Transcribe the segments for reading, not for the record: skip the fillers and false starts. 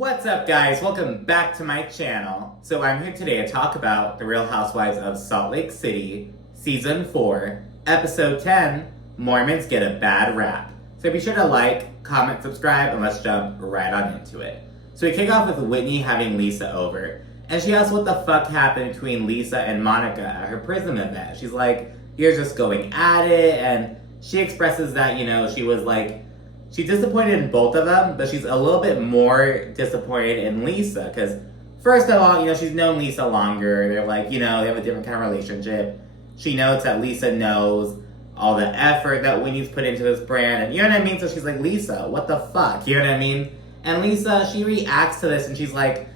What's up, guys? Welcome back to my channel. So I'm here today to talk about The Real Housewives of Salt Lake City, Season 4, Episode 10, Mormons Get a Bad Rap. So be sure to like, comment, subscribe, and let's jump right on into it. So we kick off with Whitney having Lisa over, and she asks what the fuck happened between Lisa and Monica at her prison event. She's like, you're just going at it, and she expresses that, she was like, she's disappointed in both of them, but she's a little bit more disappointed in Lisa, because first of all, she's known Lisa longer. They're like, they have a different kind of relationship. She notes that Lisa knows all the effort that Whitney's put into this brand, and you know what I mean? So she's like, Lisa, what the fuck? You know what I mean? And Lisa, she reacts to this, and she's like,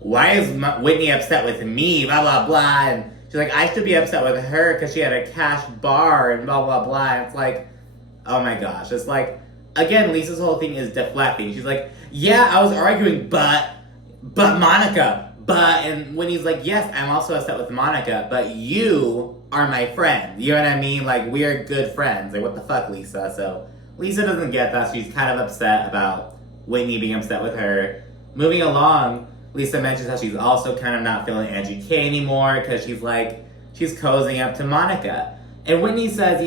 why is Whitney upset with me? Blah, blah, blah. And she's like, I should be upset with her because she had a cash bar and blah, blah, blah. And it's like, oh my gosh. It's like, again, Lisa's whole thing is deflecting. She's like, yeah, I was arguing, but Monica, and when he's like, yes, I'm also upset with Monica, but you are my friend. You know what I mean? Like, we are good friends. Like, what the fuck, Lisa? So, Lisa doesn't get that. She's kind of upset about Whitney being upset with her. Moving along, Lisa mentions how she's also kind of not feeling Angie K anymore because she's like, she's cozying up to Monica. And Whitney says,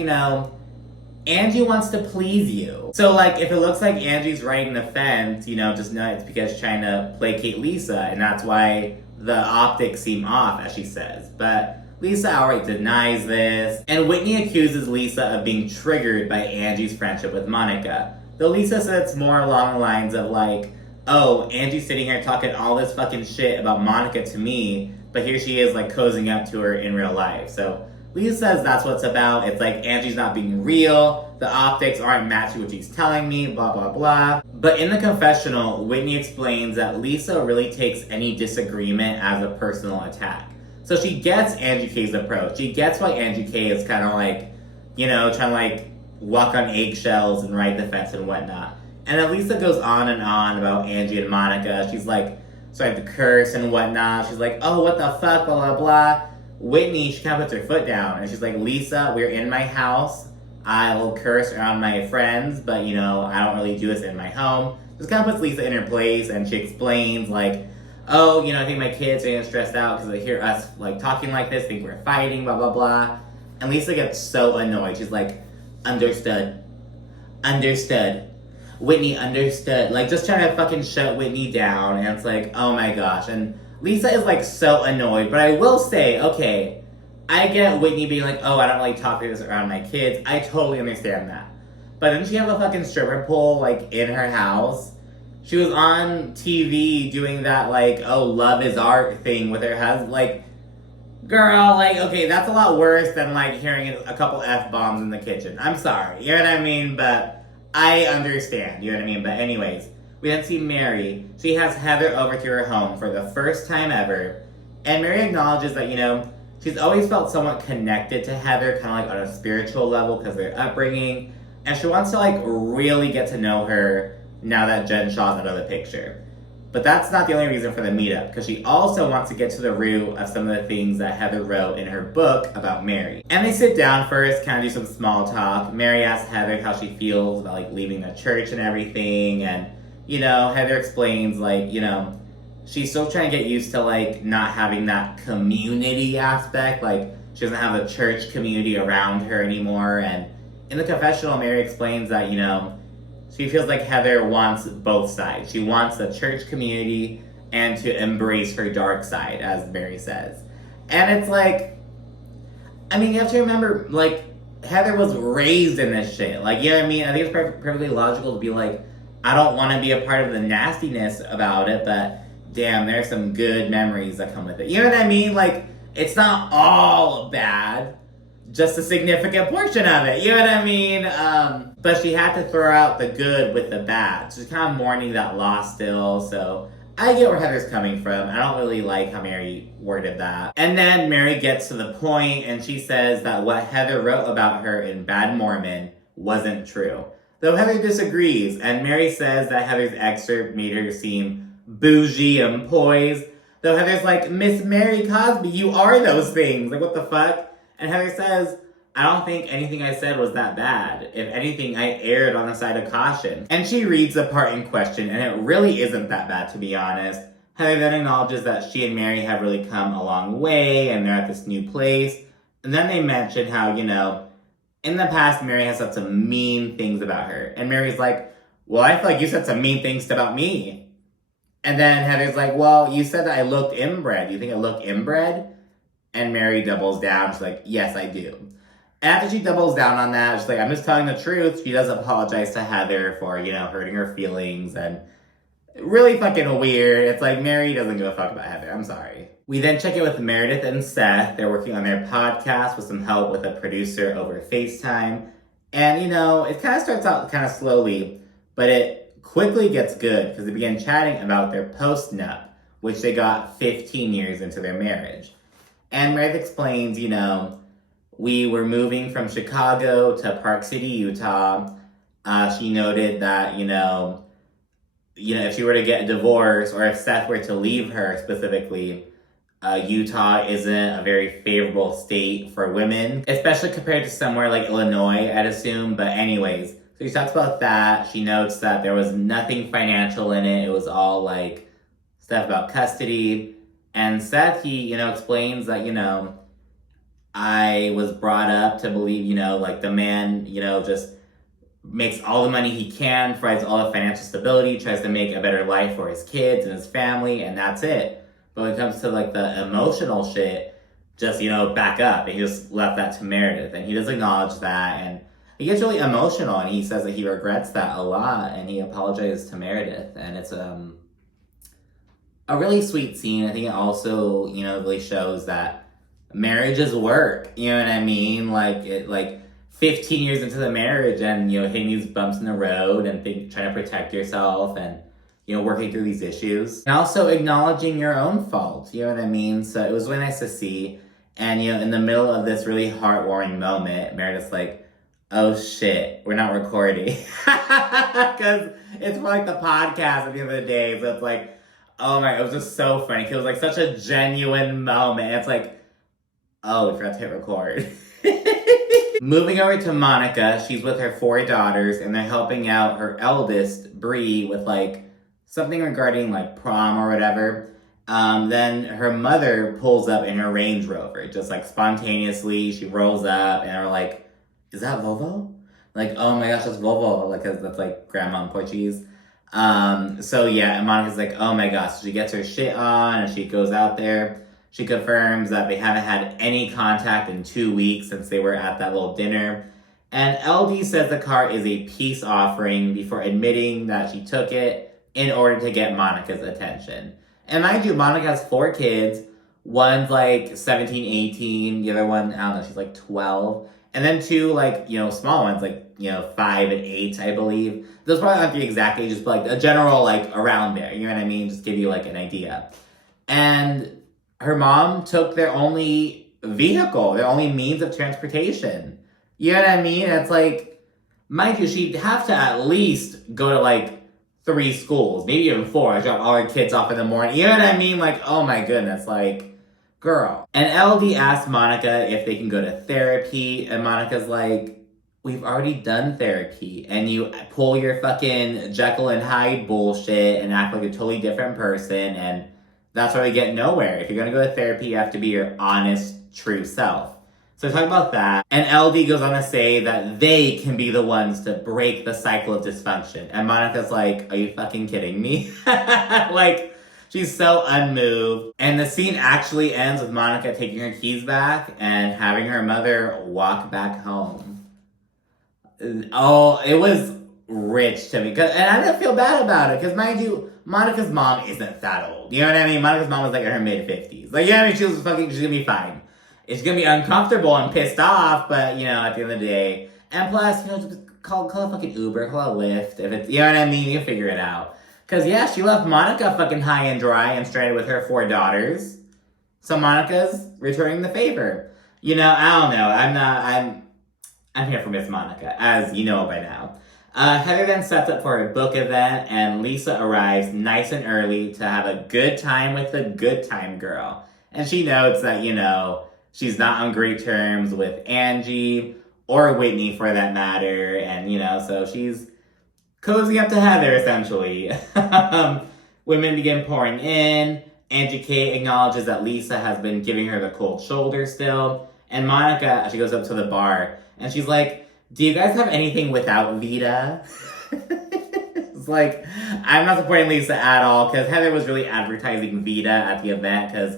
Angie wants to please you. So, like, if it looks like Angie's riding the fence, just know it's because she's trying to placate Lisa, and that's why the optics seem off, as she says. But Lisa outright denies this, and Whitney accuses Lisa of being triggered by Angie's friendship with Monica. Though Lisa says it's more along the lines of, like, oh, Angie's sitting here talking all this fucking shit about Monica to me, but here she is, like, cozying up to her in real life. So Lisa says that's what it's about. It's like Angie's not being real. The optics aren't matching what she's telling me, blah, blah, blah. But in the confessional, Whitney explains that Lisa really takes any disagreement as a personal attack. So she gets Angie K's approach. She gets why Angie K is kind of like, trying to like walk on eggshells and ride the fence and whatnot. And then Lisa goes on and on about Angie and Monica. She's like, starting to curse and whatnot. She's like, oh, what the fuck, blah, blah, blah. Whitney, she kind of puts her foot down, and she's like, Lisa, we're in my house. I'll curse around my friends, but, I don't really do this in my home. Just kind of puts Lisa in her place, and she explains, like, oh, I think my kids are getting stressed out because they hear us, like, talking like this, think we're fighting, blah, blah, blah. And Lisa gets so annoyed. She's like, understood. Whitney understood. Like, just trying to fucking shut Whitney down, and it's like, oh my gosh. And Lisa is, like, so annoyed, but I will say, okay, I get Whitney being like, oh, I don't really talk like this around my kids. I totally understand that. But didn't she have a fucking stripper pole, like, in her house? She was on TV doing that, like, oh, love is art thing with her husband. Like, girl, like, okay, that's a lot worse than, like, hearing a couple F-bombs in the kitchen. I'm sorry, you know what I mean? But I understand, you know what I mean? But anyways, we then see Mary. She has Heather over to her home for the first time ever. And Mary acknowledges that, she's always felt somewhat connected to Heather, kind of like on a spiritual level because of their upbringing. And she wants to, like, really get to know her now that Jen Shaw's out of the picture. But that's not the only reason for the meetup, because she also wants to get to the root of some of the things that Heather wrote in her book about Mary. And they sit down first, kind of do some small talk. Mary asks Heather how she feels about, like, leaving the church and everything. And, Heather explains, like, she's still trying to get used to, like, not having that community aspect. Like, she doesn't have a church community around her anymore. And in the confessional, Mary explains that, she feels like Heather wants both sides. She wants the church community and to embrace her dark side, as Mary says. And it's like, I mean, you have to remember, like, Heather was raised in this shit. Like, you know what I mean? I think it's perfectly logical to be like, I don't want to be a part of the nastiness about it, but damn, there's some good memories that come with it. You know what I mean? Like, it's not all bad, just a significant portion of it. You know what I mean? But she had to throw out the good with the bad. She's kind of mourning that loss still, so I get where Heather's coming from. I don't really like how Mary worded that. And then Mary gets to the point, and she says that what Heather wrote about her in Bad Mormon wasn't true. Though Heather disagrees, and Mary says that Heather's excerpt made her seem bougie and poised. Though Heather's like, Miss Mary Cosby, you are those things. Like, what the fuck? And Heather says, I don't think anything I said was that bad. If anything, I erred on the side of caution. And she reads the part in question, and it really isn't that bad, to be honest. Heather then acknowledges that she and Mary have really come a long way, and they're at this new place. And then they mention how, in the past, Mary has said some mean things about her. And Mary's like, well, I feel like you said some mean things about me. And then Heather's like, well, you said that I looked inbred. You think I look inbred? And Mary doubles down. She's like, yes, I do. After she doubles down on that, she's like, I'm just telling the truth. She does apologize to Heather for, hurting her feelings, and really fucking weird. It's like, Mary doesn't give a fuck about Heather. I'm sorry. We then check in with Meredith and Seth. They're working on their podcast with some help with a producer over FaceTime. And, it kind of starts out kind of slowly, but it quickly gets good because they begin chatting about their post-nup, which they got 15 years into their marriage. And Meredith explains, we were moving from Chicago to Park City, Utah. She noted that, if she were to get a divorce, or if Seth were to leave her specifically, Utah isn't a very favorable state for women, especially compared to somewhere like Illinois, I'd assume. But anyways, so she talks about that. She notes that there was nothing financial in it. It was all like stuff about custody. And Seth, he, explains that, I was brought up to believe, the man, just makes all the money he can, provides all the financial stability, tries to make a better life for his kids and his family, and that's it. But when it comes to, the emotional shit, just, back up. And he just left that to Meredith. And he does acknowledge that, and he gets really emotional, and he says that he regrets that a lot, and he apologizes to Meredith. And it's a really sweet scene. I think it also, really shows that marriage is work, you know what I mean? 15 years into the marriage, and, hitting these bumps in the road, and trying to protect yourself, and, working through these issues. And also acknowledging your own fault, you know what I mean? So it was really nice to see. And, in the middle of this really heartwarming moment, Meredith's like, oh shit, we're not recording. Because it's for, the podcast at the end of the day. So it's like, oh my, it was just so funny. It was, such a genuine moment. It's like, oh, we forgot to hit record. Moving over to Monica, she's with her 4 daughters, and they're helping out her eldest, Bree, with, something regarding, prom or whatever. Then her mother pulls up in her Range Rover, just, spontaneously. She rolls up, and we're like, is that Volvo? Oh my gosh, that's Volvo. Cause that's, grandma in Portuguese. So yeah, and Monica's like, oh my gosh. So she gets her shit on, and she goes out there. She confirms that they haven't had any contact in 2 weeks since they were at that little dinner. And LD says the car is a peace offering before admitting that she took it in order to get Monica's attention. And mind you, Monica has 4 kids. One's 17, 18. The other one, I don't know, she's 12. And then 2, small ones, 5 and 8, I believe. Those probably aren't the exact ages, but a general, around there. You know what I mean? Just give you, an idea. And her mom took their only vehicle, their only means of transportation. You know what I mean? It's mind you, she'd have to at least go to 3 schools, maybe even 4. Drop all her kids off in the morning. You know what I mean? Oh my goodness, girl. And LD asked Monica if they can go to therapy, and Monica's like, we've already done therapy, and you pull your fucking Jekyll and Hyde bullshit and act like a totally different person, and that's why we get nowhere. If you're gonna go to therapy, you have to be your honest, true self. So talk about that. And LD goes on to say that they can be the ones to break the cycle of dysfunction. And Monica's like, are you fucking kidding me? She's so unmoved. And the scene actually ends with Monica taking her keys back and having her mother walk back home. Oh, it was rich to me. And I didn't feel bad about it. Because mind you, Monica's mom isn't that old. You know what I mean? Monica's mom was in her mid-50s. She's gonna be fine. It's gonna be uncomfortable and pissed off, but, at the end of the day. And plus, just call a fucking Uber, call a Lyft. If it's, you know what I mean? You figure it out. Because, yeah, she left Monica fucking high and dry and stranded with her 4 daughters. So Monica's returning the favor. I don't know. I'm here for Miss Monica, as you know by now. Heather then sets up for a book event, and Lisa arrives nice and early to have a good time with the good time girl. And she notes that, She's not on great terms with Angie or Whitney for that matter. And, so she's cozy up to Heather, essentially. Women begin pouring in. Angie K acknowledges that Lisa has been giving her the cold shoulder still. And Monica, she goes up to the bar, and she's like, do you guys have anything without Vita? It's like, I'm not supporting Lisa at all, because Heather was really advertising Vita at the event, because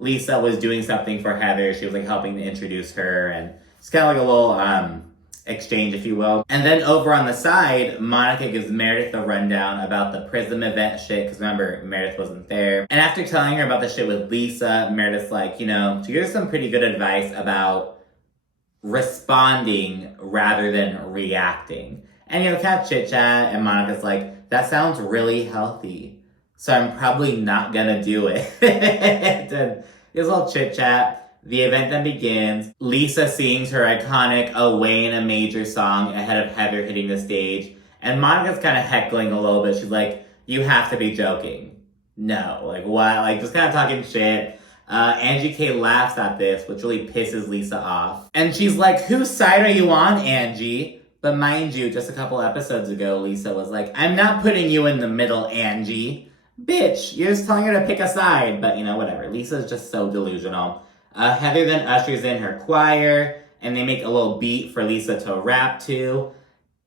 Lisa was doing something for Heather. She was like helping to introduce her, and it's kind of like a little exchange, if you will. And then over on the side, Monica gives Meredith a rundown about the Prism event shit, because remember, Meredith wasn't there. And after telling her about the shit with Lisa, Meredith's like, she gives some pretty good advice about responding rather than reacting. And, kind of chit-chat, and Monica's like, that sounds really healthy, so I'm probably not gonna do it. And there's a little chit-chat. The event then begins. Lisa sings her iconic Away in a Major song ahead of Heather hitting the stage. And Monica's kind of heckling a little bit. She's like, you have to be joking. No, like what? Like just kind of talking shit. Angie K laughs at this, which really pisses Lisa off. And she's like, whose side are you on, Angie? But mind you, just a couple episodes ago, Lisa was like, I'm not putting you in the middle, Angie. Bitch, you're just telling her to pick a side. But whatever. Lisa's just so delusional. Heather then ushers in her choir, and they make a little beat for Lisa to rap to.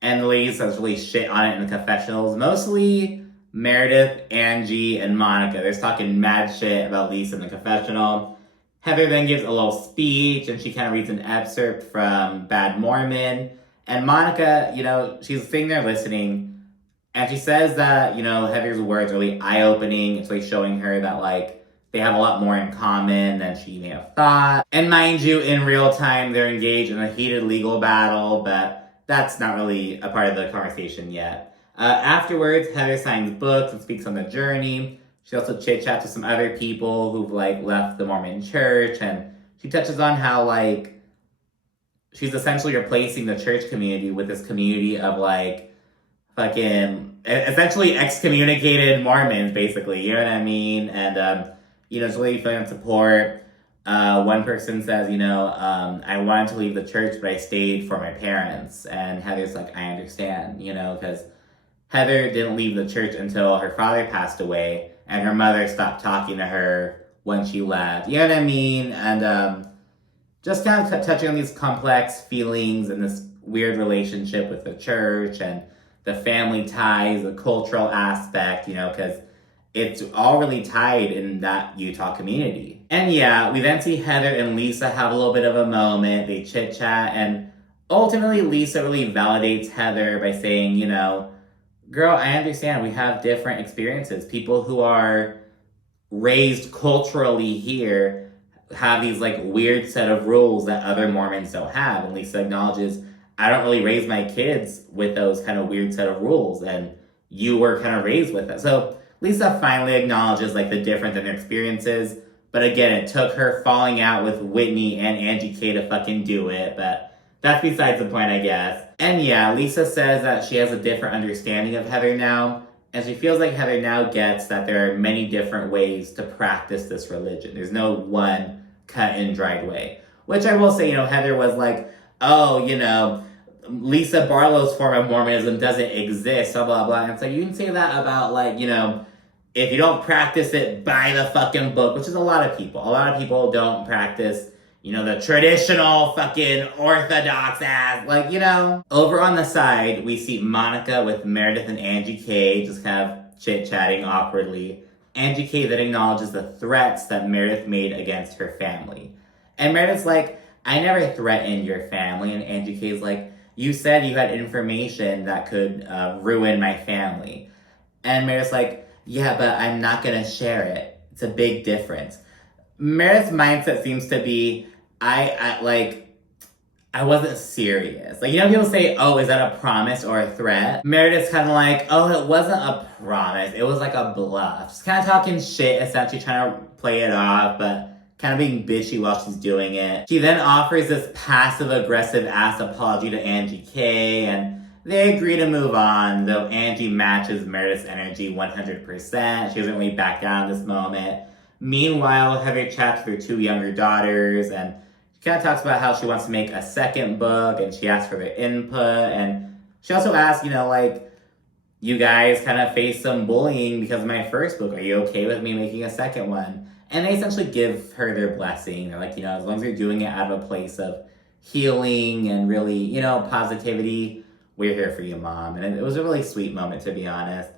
And the ladies has really shit on it in the confessionals. Mostly Meredith, Angie, and Monica. They're talking mad shit about Lisa in the confessional. Heather then gives a little speech, and she kind of reads an excerpt from Bad Mormon. And Monica, she's sitting there listening, and she says that, Heather's words are really eye-opening. It's really showing her that, they have a lot more in common than she may have thought. And mind you, in real time, they're engaged in a heated legal battle, but that's not really a part of the conversation yet. Afterwards, Heather signs books and speaks on the journey. She also chit-chats with some other people who've, left the Mormon church, and she touches on how, she's essentially replacing the church community with this community of, fucking, essentially excommunicated Mormons, basically, you know what I mean? And, it's really feeling support. One person says, I wanted to leave the church, but I stayed for my parents. And Heather's like, I understand, because Heather didn't leave the church until her father passed away, and her mother stopped talking to her when she left. You know what I mean? And just kind of touching on these complex feelings and this weird relationship with the church and the family ties, the cultural aspect, because it's all really tied in that Utah community. And yeah, we then see Heather and Lisa have a little bit of a moment. They chit-chat, and ultimately Lisa really validates Heather by saying, girl, I understand we have different experiences. People who are raised culturally here have these weird set of rules that other Mormons don't have. And Lisa acknowledges, I don't really raise my kids with those kind of weird set of rules, and you were kind of raised with it. So Lisa finally acknowledges the difference in their experiences, but again, it took her falling out with Whitney and Angie K to fucking do it, but that's besides the point, I guess. And yeah, Lisa says that she has a different understanding of Heather now, and she feels like Heather now gets that there are many different ways to practice this religion. There's no one cut and dried way. Which I will say, Heather was like, oh, Lisa Barlow's form of Mormonism doesn't exist, blah, blah, blah. And so you can say that about, if you don't practice it by the fucking book, which is a lot of people. A lot of people don't practice, the traditional fucking orthodox ass, Over on the side, we see Monica with Meredith and Angie K just kind of chit-chatting awkwardly. Angie K then acknowledges the threats that Meredith made against her family. And Meredith's like, I never threatened your family. And Angie K's like, you said you had information that could ruin my family. And Meredith's like, yeah, but I'm not going to share it. It's a big difference. Meredith's mindset seems to be, I wasn't serious. People say, oh, is that a promise or a threat? Meredith's kind of like, oh, it wasn't a promise. It was a bluff. Just kind of talking shit, essentially trying to play it off, but kind of being bitchy while she's doing it. She then offers this passive-aggressive ass apology to Angie K, and they agree to move on, though Angie matches Meredith's energy 100%. She doesn't really back down in this moment. Meanwhile, Heather chats with her two younger daughters, and She kind of talks about how she wants to make a second book, and she asks for their input, and she also asks, like, you guys kind of faced some bullying because of my first book. Are you okay with me making a second one? And they essentially give her their blessing. They're like, as long as you're doing it out of a place of healing and really, positivity, we're here for you, Mom. And it was a really sweet moment, to be honest.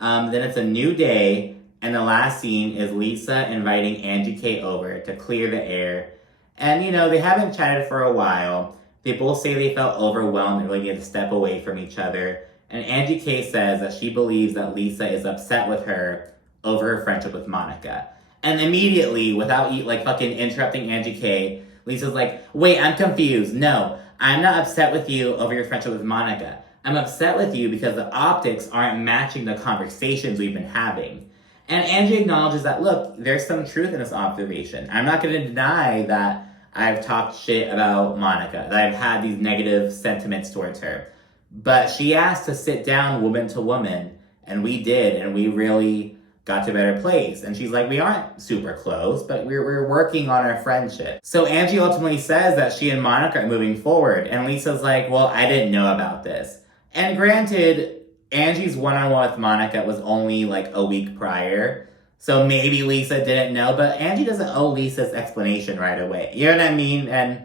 Then it's a new day, and the last scene is Lisa inviting Angie K over to clear the air. And, they haven't chatted for a while. They both say they felt overwhelmed and really need to step away from each other. And Angie K says that she believes that Lisa is upset with her over her friendship with Monica. And immediately, without fucking interrupting Angie K, Lisa's like, wait, I'm confused. No, I'm not upset with you over your friendship with Monica. I'm upset with you because the optics aren't matching the conversations we've been having. And Angie acknowledges that, look, there's some truth in this observation. I'm not going to deny that I've talked shit about Monica, that I've had these negative sentiments towards her. But she asked to sit down woman to woman, and we did, and we really got to a better place. And she's like, we aren't super close, but we're working on our friendship. So Angie ultimately says that she and Monica are moving forward, and Lisa's like, well, I didn't know about this. And granted, Angie's one-on-one with Monica was only a week prior, so maybe Lisa didn't know, but Angie doesn't owe Lisa's explanation right away. You know what I mean? And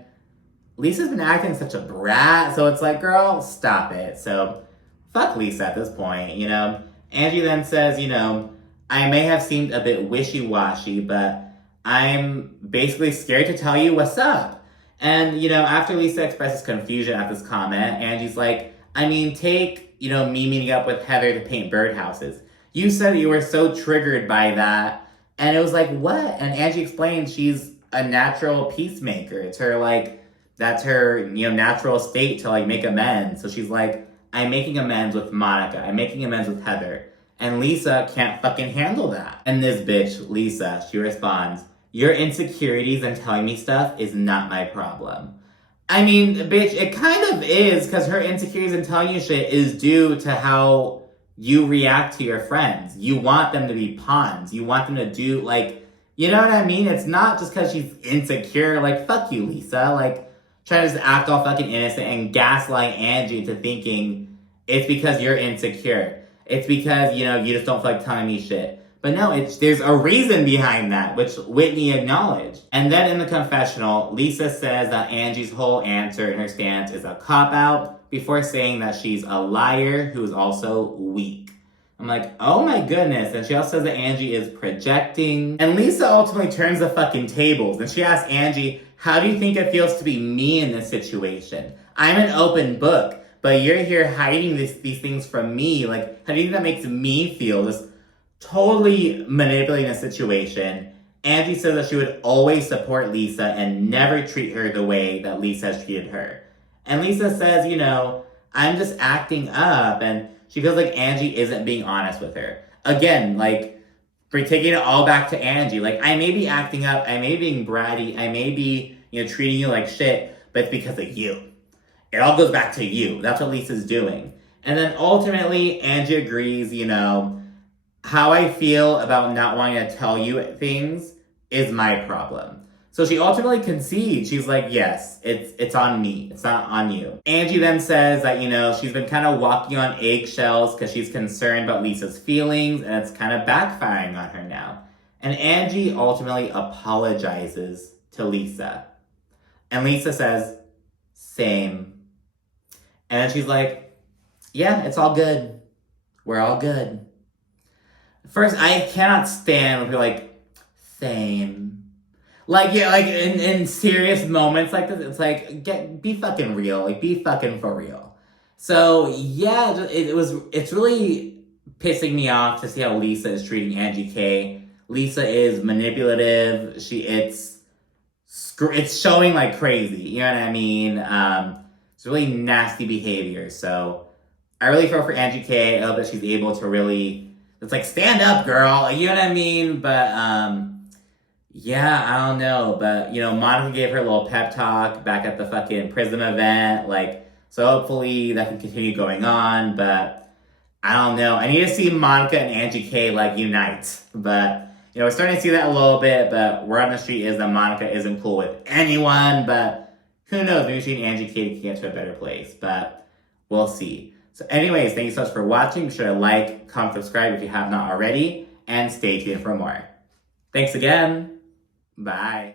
Lisa's been acting such a brat, so it's like, girl, stop it. So fuck Lisa at this point, Angie then says, I may have seemed a bit wishy-washy, but I'm basically scared to tell you what's up. And, after Lisa expresses confusion at this comment, Angie's like, take, me meeting up with Heather to paint birdhouses. You said you were so triggered by that. And it was like, what? And Angie explained she's a natural peacemaker. It's her, that's her, natural state to, make amends. So she's like, I'm making amends with Monica. I'm making amends with Heather. And Lisa can't fucking handle that. And this bitch, Lisa, she responds, your insecurities and telling me stuff is not my problem. Bitch, it kind of is, because her insecurities and telling you shit is due to how you react to your friends. You want them to be pawns. You want them to do, you know what I mean? It's not just because she's insecure. Fuck you, Lisa. Try to just act all fucking innocent and gaslight Angie into thinking it's because you're insecure. It's because, you just don't feel like telling me shit. But no, there's a reason behind that, which Whitney acknowledged. And then in the confessional, Lisa says that Angie's whole answer and her stance is a cop-out before saying that she's a liar who is also weak. I'm like, oh my goodness. And she also says that Angie is projecting. And Lisa ultimately turns the fucking tables. And she asks Angie, how do you think it feels to be me in this situation? I'm an open book. But you're here hiding these things from me. How do you think that makes me feel? Just totally manipulating a situation. Angie says that she would always support Lisa and never treat her the way that Lisa has treated her. And Lisa says, I'm just acting up. And she feels like Angie isn't being honest with her. Again, we're taking it all back to Angie. I may be acting up. I may be being bratty. I may be, treating you like shit. But it's because of you. It all goes back to you. That's what Lisa's doing. And then ultimately, Angie agrees, how I feel about not wanting to tell you things is my problem. So she ultimately concedes. She's like, yes, it's on me. It's not on you. Angie then says that, she's been kind of walking on eggshells because she's concerned about Lisa's feelings, and it's kind of backfiring on her now. And Angie ultimately apologizes to Lisa. And Lisa says, same. And then she's like, yeah, it's all good. We're all good. First, I cannot stand when people are like, same. In serious moments like this, it's be fucking real. Be fucking for real. So, yeah, it's really pissing me off to see how Lisa is treating Angie K. Lisa is manipulative. It's showing like crazy. You know what I mean? It's really nasty behavior. So I really feel for Angie K. I hope that she's able to really, it's stand up, girl. You know what I mean? But, yeah, I don't know. But, Monica gave her a little pep talk back at the fucking Prism event. So hopefully that can continue going on. But I don't know. I need to see Monica and Angie K unite. But we're starting to see that a little bit, but word on the street is that Monica isn't cool with anyone, but who knows, maybe she and Angie Katie can get to a better place, but we'll see. So anyways, thank you so much for watching. Be sure to like, comment, subscribe if you have not already, and stay tuned for more. Thanks again. Bye.